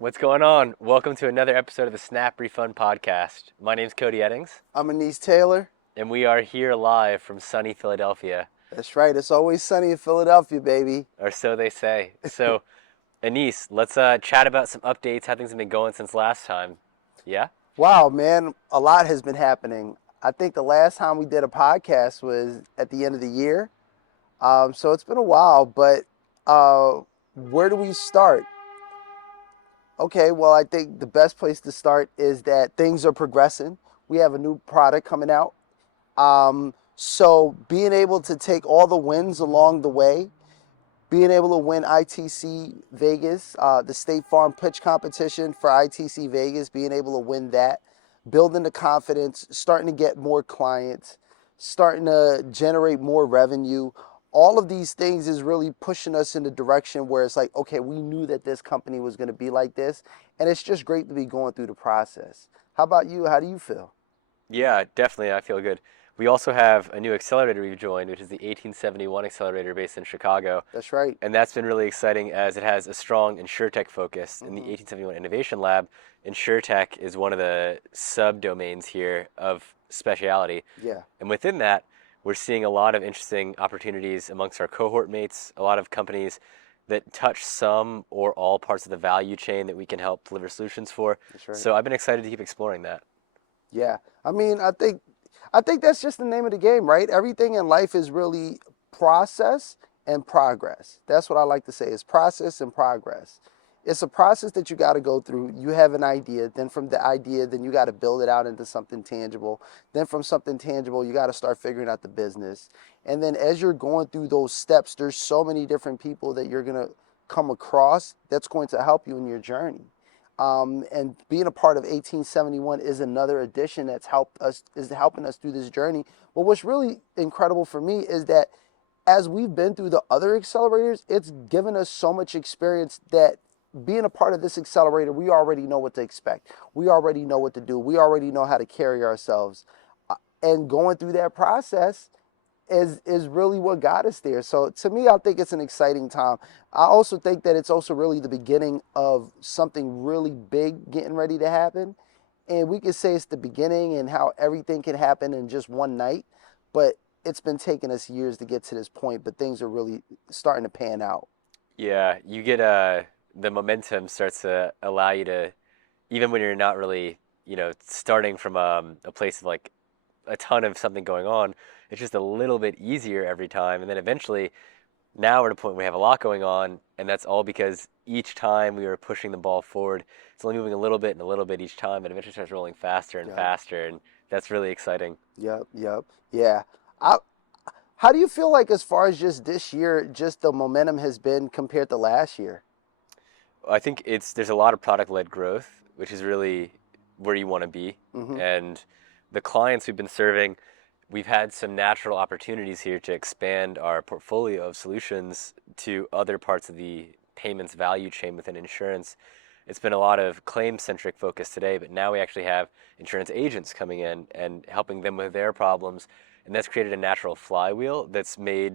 What's going on? Welcome to another episode of the SnapRefund Podcast. My name's Cody and Anis, I'm Anis Taylor. and we are here live from sunny Philadelphia, That's right. It's always sunny in Philadelphia, baby. or so they say. So, Anis, let's chat about some updates, how things have been going since last time. Yeah? Wow, man, a lot has been happening. I think the last time we did a podcast was at the end of the year. So it's been a while, but where do we start? Okay, well, I think the best place to start is that things are progressing. We have a new product coming out. So being able to take all the wins along the way, being able to win ITC Vegas, the State Farm pitch competition for ITC Vegas, being able to win that, building the confidence, starting to get more clients, starting to generate more revenue. All of these things is really pushing us in the direction where it's like, okay, we knew that this company was going to be like this. And it's just great to be going through the process. How about you? How do you feel? Yeah, definitely. I feel good. We also have a new accelerator we've joined, which is the 1871 accelerator based in Chicago. That's right. And that's been really exciting as it has a strong InsurTech focus. In the 1871 Innovation Lab, InsurTech is one of the subdomains here of speciality. Yeah. And within that, we're seeing a lot of interesting opportunities amongst our cohort mates, a lot of companies that touch some or all parts of the value chain that we can help deliver solutions for. That's right. So I've been excited to keep exploring that. Yeah. I mean, I think that's just the name of the game, right? Everything in life is really process and progress. That's what I like to say, is process and progress. It's a process that you got to go through. You have an idea, then from the idea, then you got to build it out into something tangible. Then from something tangible, you got to start figuring out the business. And then as you're going through those steps, there's so many different people that you're going to come across that's going to help you in your journey. And being a part of 1871 is another addition that's helping us through this journey. But what's really incredible for me is that as we've been through the other accelerators, it's given us so much experience that being a part of this accelerator, we already know what to expect. We already know what to do. We already know how to carry ourselves. And going through that process is really what got us there. So to me, I think it's an exciting time. I also think that it's also really the beginning of something really big getting ready to happen. And we could say it's the beginning and how everything can happen in just one night, but it's been taking us years to get to this point, but things are really starting to pan out. Yeah, you get the momentum starts to allow you to, even when you're not really, starting from a place of like a ton of something going on, it's just a little bit easier every time. And then eventually, now we're at a point where we have a lot going on, and that's all because each time we were pushing the ball forward, it's only moving a little bit and a little bit each time, and eventually starts rolling faster and Yep. faster, and that's really exciting. Yep. Yeah. How do you feel like as far as just this year, just the momentum has been compared to last year? I think there's a lot of product-led growth, which is really where you want to be. Mm-hmm. And the clients we've been serving, we've had some natural opportunities here to expand our portfolio of solutions to other parts of the payments value chain within insurance. It's been a lot of claim-centric focus today, but now we actually have insurance agents coming in and helping them with their problems. And that's created a natural flywheel that's made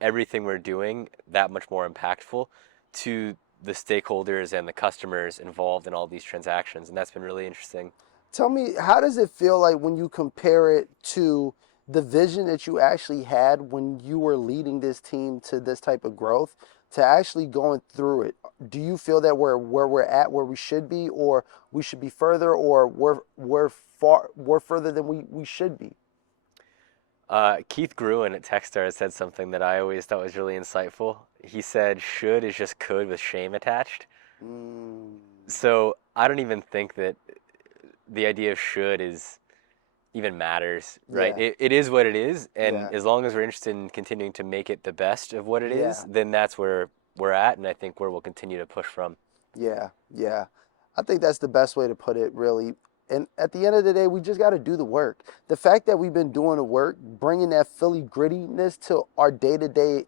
everything we're doing that much more impactful to the stakeholders and the customers involved in all these transactions. And that's been really interesting. Tell me, how does it feel like when you compare it to the vision that you actually had when you were leading this team to this type of growth, to actually going through it? Do you feel that we're where we're at, where we should be, or we should be further, or we're further than we should be? Keith Gruen at Techstars said something that I always thought was really insightful. He said, should is just could with shame attached. Mm, So I don't even think that the idea of should even matters, right? yeah, It is what it is, and yeah, as long as we're interested in continuing to make it the best of what it is, yeah, then that's where we're at, and I think where we'll continue to push from. yeah. I think that's the best way to put it, really. And at the end of the day, we just got to do the work. The fact that we've been doing the work, bringing that Philly grittiness to our day-to-day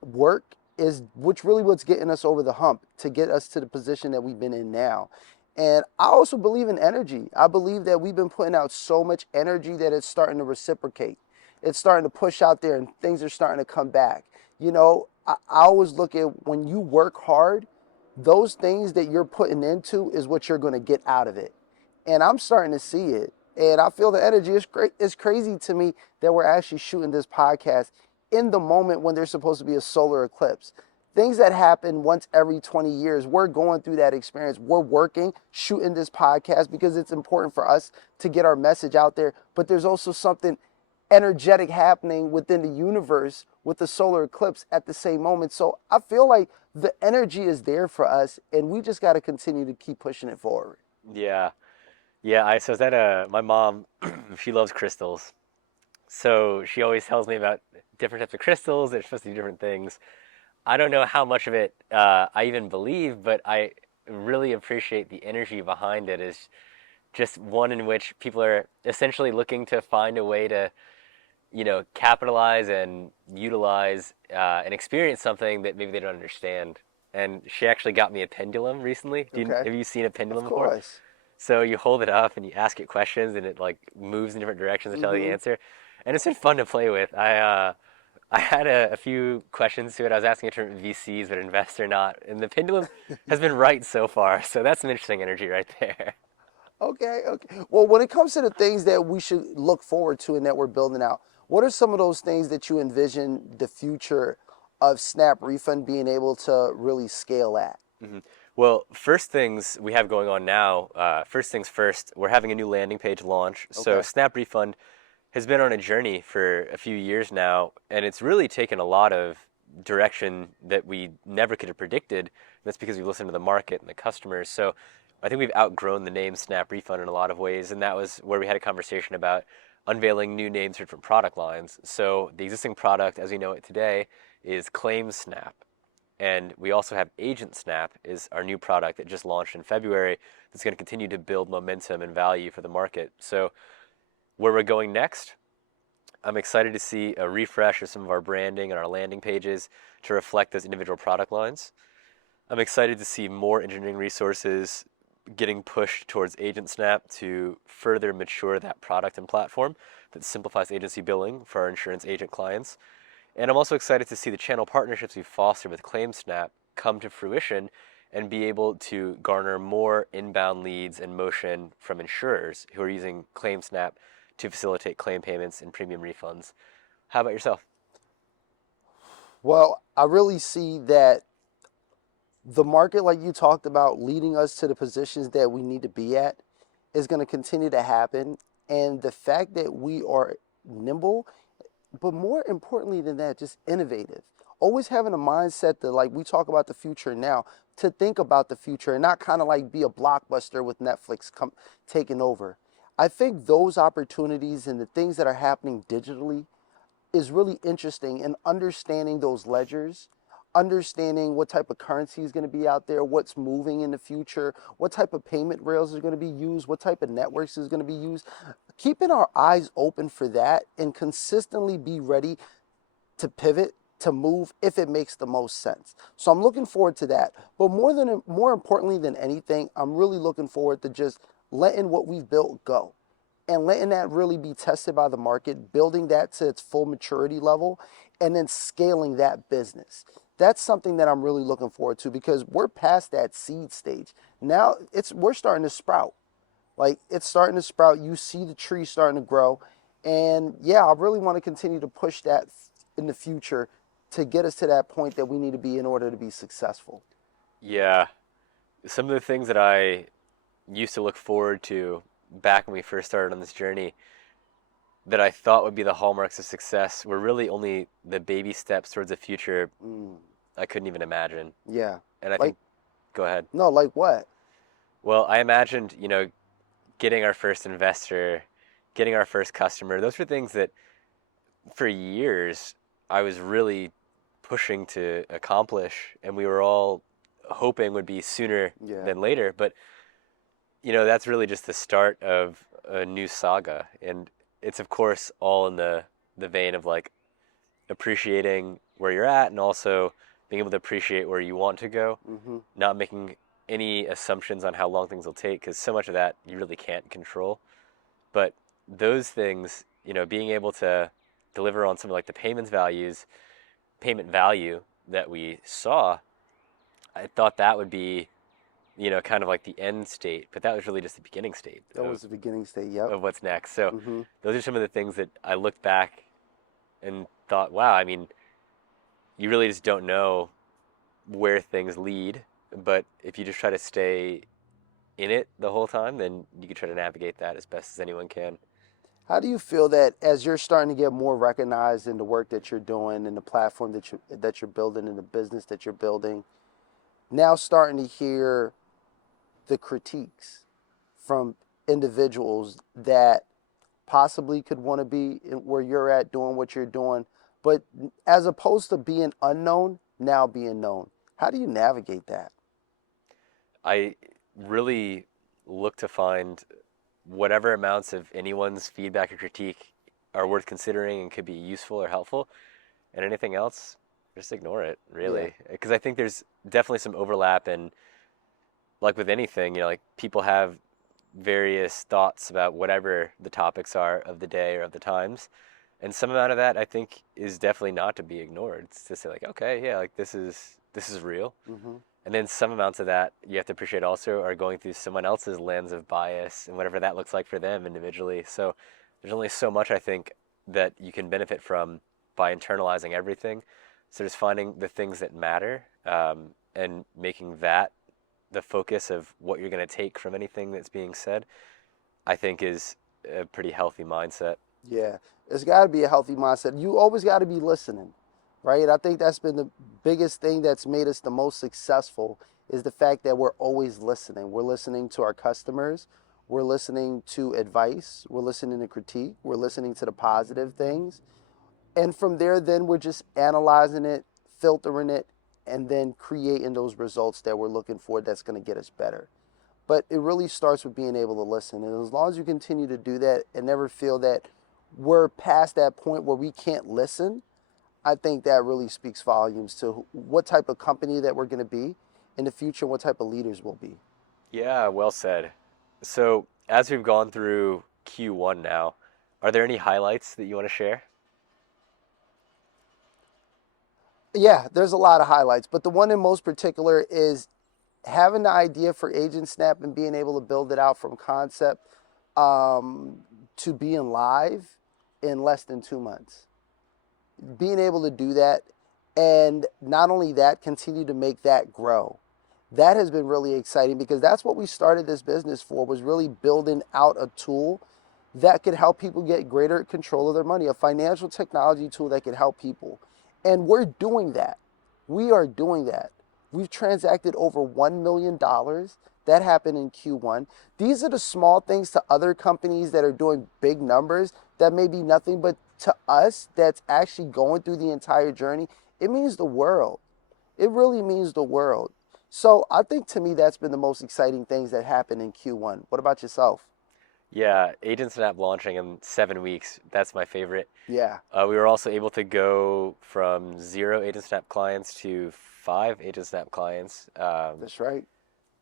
work is what's getting us over the hump to get us to the position that we've been in now. And I also believe in energy. I believe that we've been putting out so much energy that it's starting to reciprocate. It's starting to push out there and things are starting to come back. I always look at when you work hard, those things that you're putting into is what you're going to get out of it. And I'm starting to see it. And I feel the energy is great. It's crazy to me that we're actually shooting this podcast in the moment when there's supposed to be a solar eclipse. Things that happen once every 20 years, we're going through that experience. We're working, shooting this podcast because it's important for us to get our message out there. But there's also something energetic happening within the universe with the solar eclipse at the same moment. So I feel like the energy is there for us, and we just got to continue to keep pushing it forward. Yeah. Yeah, so is that my mom, she loves crystals. So she always tells me about different types of crystals that are supposed to do different things. I don't know how much of it I even believe, but I really appreciate the energy behind it is just one in which people are essentially looking to find a way to, capitalize and utilize and experience something that maybe they don't understand. And she actually got me a pendulum recently. Okay. Have you seen a Of pendulum before? course. So you hold it up and you ask it questions, and it like moves in different directions to tell you the Mm-hmm. answer. And it's been fun to play with. I had a few questions to it. I was asking different VCs would invest or not, and the pendulum has been right so far. So that's some interesting energy right there. Okay, okay. Well, when it comes to the things that we should look forward to and that we're building out, what are some of those things that you envision the future of Snap Refund being able to really scale at? Well, first things we have going on now, first things first, we're having a new landing page launch. So Okay. Snap Refund has been on a journey for a few years now, and it's really taken a lot of direction that we never could have predicted. That's because we've listened to the market and the customers. So I think we've outgrown the name Snap Refund in a lot of ways, and that was where we had a conversation about unveiling new names for different product lines. So the existing product, as we know it today, is Claim Snap. And we also have Agent Snap is our new product that just launched in February that's going to continue to build momentum and value for the market. So where we're going next, I'm excited to see a refresh of some of our branding and our landing pages to reflect those individual product lines. I'm excited to see more engineering resources getting pushed towards Agent Snap to further mature that product and platform that simplifies agency billing for our insurance agent clients. And I'm also excited to see the channel partnerships we've fostered with ClaimSnap come to fruition and be able to garner more inbound leads and motion from insurers who are using ClaimSnap to facilitate claim payments and premium refunds. How about yourself? Well, I really see that the market, like you talked about, leading us to the positions that we need to be at is going to continue to happen. And the fact that we are nimble, but more importantly than that, just innovative. Always having a mindset that, like, we talk about the future now, to think about the future and not kind of like be a blockbuster with Netflix taking over. I think those opportunities and the things that are happening digitally is really interesting, and understanding those ledgers, understanding what type of currency is going to be out there, what's moving in the future, what type of payment rails are going to be used, what type of networks is going to be used. Keeping our eyes open for that and consistently be ready to pivot, to move if it makes the most sense. So I'm looking forward to that. But more importantly than anything, I'm really looking forward to just letting what we've built go and letting that really be tested by the market, building that to its full maturity level, and then scaling that business. That's something that I'm really looking forward to because we're past that seed stage. Now we're starting to sprout. Like, it's starting to sprout. You see the tree starting to grow. And yeah, I really want to continue to push that in the future to get us to that point that we need to be in order to be successful. Yeah, some of the things that I used to look forward to back when we first started on this journey that I thought would be the hallmarks of success were really only the baby steps towards a future Mm, I couldn't even imagine. yeah. And I Like, think, go ahead. no, like what? Well, I imagined, getting our first investor, getting our first customer. Those were things that for years I was really pushing to accomplish, and we were all hoping would be sooner Yeah. than later. But that's really just the start of a new saga, and it's of course all in the vein of like appreciating where you're at and also being able to appreciate where you want to go, Mm-hmm. not making any assumptions on how long things will take because so much of that you really can't control. But those things, being able to deliver on something like the payment value that we saw I thought that would be, kind of like the end state, but that was really just the beginning state That was the beginning state. Yep. of what's next. So Hmm. those are some of the things that I looked back and thought, wow, I mean, you really just don't know where things lead, but if you just try to stay in it the whole time, then you can try to navigate that as best as anyone can. How do you feel that as you're starting to get more recognized in the work that you're doing and the platform that you're building and the business that you're building, now starting to hear the critiques from individuals that possibly could want to be where you're at doing what you're doing, but as opposed to being unknown, now being known. How do you navigate that? I really look to find whatever amounts of anyone's feedback or critique are worth considering and could be useful or helpful, and anything else, just ignore it, Yeah. really. Because I think there's definitely some overlap, and like with anything, like people have various thoughts about whatever the topics are of the day or of the times. And some amount of that I think is definitely not to be ignored. It's to say like, okay, yeah, like this is real. Hmm. And then some amounts of that you have to appreciate also are going through someone else's lens of bias and whatever that looks like for them individually. So there's only so much I think that you can benefit from by internalizing everything. So just finding the things that matter, and making that the focus of what you're going to take from anything that's being said, I think is a pretty healthy mindset. Yeah, it's got to be a healthy mindset. You always got to be listening, right? I think that's been the biggest thing that's made us the most successful is the fact that we're always listening. We're listening to our customers. We're listening to advice. We're listening to critique. We're listening to the positive things. And from there, then we're just analyzing it, filtering it, and then creating those results that we're looking for that's going to get us better. But it really starts with being able to listen. And as long as you continue to do that and never feel that we're past that point where we can't listen, I think that really speaks volumes to what type of company that we're going to be in the future, and what type of leaders we'll be. Yeah, well said. So as we've gone through Q1 now, are there any highlights that you want to share? Yeah, there's a lot of highlights, but the one in most particular is having the idea for Agent Snap and being able to build it out from concept um, to being live in less than 2 months. Being able to do that, and not only that, continue to make that grow. That has been really exciting because that's what we started this business for, was really building out a tool that could help people get greater control of their money, a financial technology tool that could help people. And we're doing that. We are doing that. We've transacted over $1 million. That happened in Q1. These are the small things to other companies that are doing big numbers that may be nothing, but to us that's actually going through the entire journey, it means the world. It really means the world. So I think to me that's been the most exciting things that happened in Q1. What about yourself? Yeah, Agent Snap launching in 7 weeks. That's my favorite. Yeah, We were also able to go from 0 Agent Snap clients to 5 Agent Snap clients, that's right.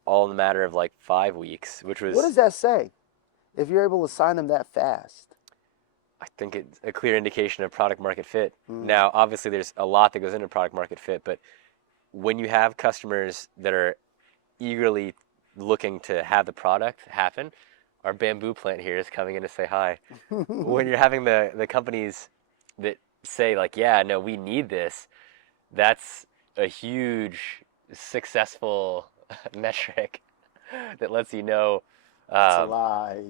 all in a matter of like 5 weeks, which What was, does that say if you're able to sign them that fast? I think, it's a clear indication of product market fit. Mm, Now, obviously, there's a lot that goes into product market fit, but when you have customers that are eagerly looking to have the product happen, our bamboo plant here is coming in to say hi. When you're having the companies that say like, yeah, no, we need this, that's a huge successful metric that lets you know, it's um, alive.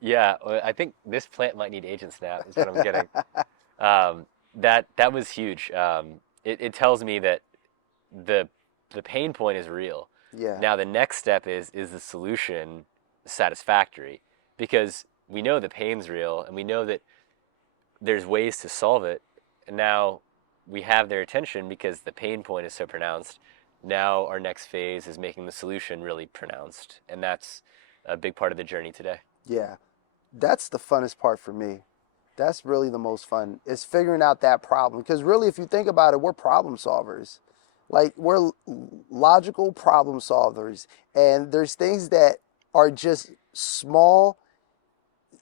yeah, I think this plant might need Agent Snap is what I'm getting. That was huge. It tells me that the the pain point is real. Yeah, Now the next step is the solution satisfactory? Because we know the pain's real and we know that there's ways to solve it. And now we have their attention because the pain point is so pronounced. Now our next phase is making the solution really pronounced. And that's a big part of the journey today. yeah. That's the funnest part for me. That's really the most fun, is figuring out that problem. Because really, if you think about it, we're problem solvers. Like, we're logical problem solvers. And there's things that are just small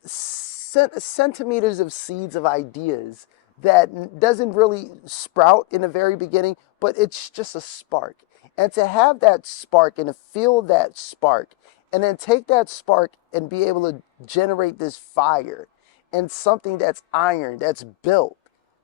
centimeters of seeds of ideas that doesn't really sprout in the very beginning, but it's just a spark. And to have that spark and to feel that spark, and then take that spark and be able to generate this fire and something that's iron, that's built,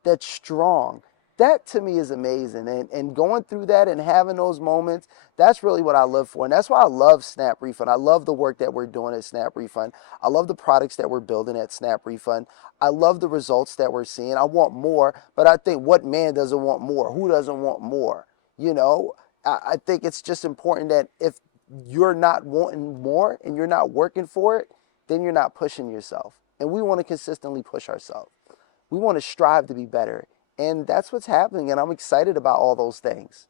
that's strong. That to me is amazing. And going through that and having those moments, that's really what I live for. And that's why I love SnapRefund. I love the work that we're doing at SnapRefund. I love the products that we're building at SnapRefund. I love the results that we're seeing. I want more, but I think what man doesn't want more? Who doesn't want more? You know, I think it's just important that if you're not wanting more and you're not working for it, then you're not pushing yourself. And we want to consistently push ourselves. We want to strive to be better. And that's what's happening. And I'm excited about all those things.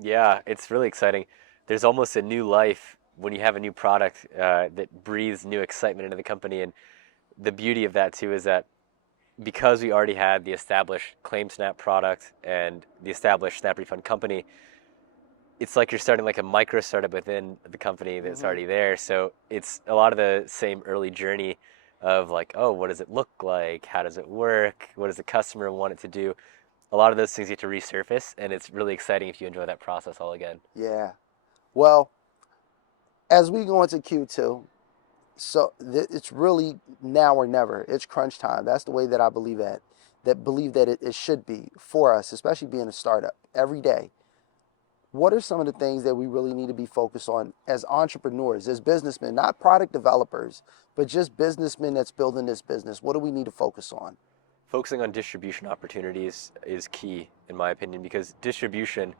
Yeah, it's really exciting. There's almost a new life when you have a new product that breathes new excitement into the company. And the beauty of that too is that because we already had the established ClaimSnap product and the established SnapRefund company, it's like you're starting like a micro startup within the company that's already there. So it's a lot of the same early journey of like, oh, what does it look like? How does it work? What does the customer want it to do? A lot of those things get to resurface, and it's really exciting if you enjoy that process all again. Yeah. Well, as we go into Q2, so it's really now or never. It's crunch time. That's the way that I believe that it should be for us, especially being a startup every day. What are some of the things that we really need to be focused on as entrepreneurs, as businessmen, not product developers, but just businessmen that's building this business? What do we need to focus on? Focusing on distribution opportunities is key, in my opinion, because distribution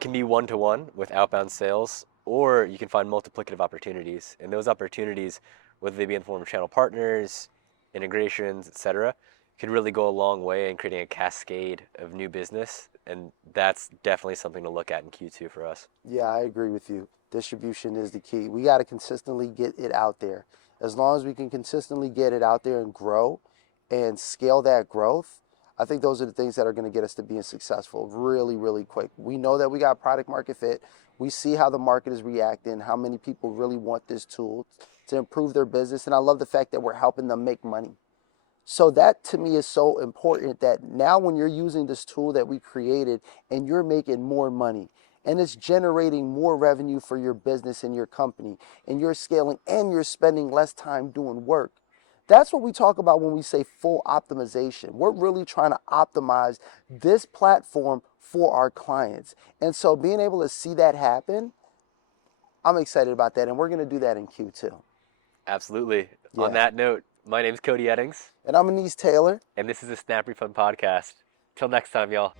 can be one-to-one with outbound sales, or you can find multiplicative opportunities. And those opportunities, whether they be in the form of channel partners, integrations, etc., could really go a long way in creating a cascade of new business. And that's definitely something to look at in Q2 for us. Yeah, I agree with you. Distribution is the key. We got to consistently get it out there. As long as we can consistently get it out there and grow and scale that growth, I think those are the things that are going to get us to being successful really, really quick. We know that we got product market fit. We see how the market is reacting, how many people really want this tool to improve their business. And I love the fact that we're helping them make money. So that to me is so important that now when you're using this tool that we created and you're making more money and it's generating more revenue for your business and your company and you're scaling and you're spending less time doing work. That's what we talk about when we say full optimization. We're really trying to optimize this platform for our clients. And so being able to see that happen, I'm excited about that. And we're going to do that in Q2. Absolutely. Yeah. On that note, my name's Cody Anis. And I'm Anis Taylor. And this is the SnapRefund Podcast. Till next time, y'all.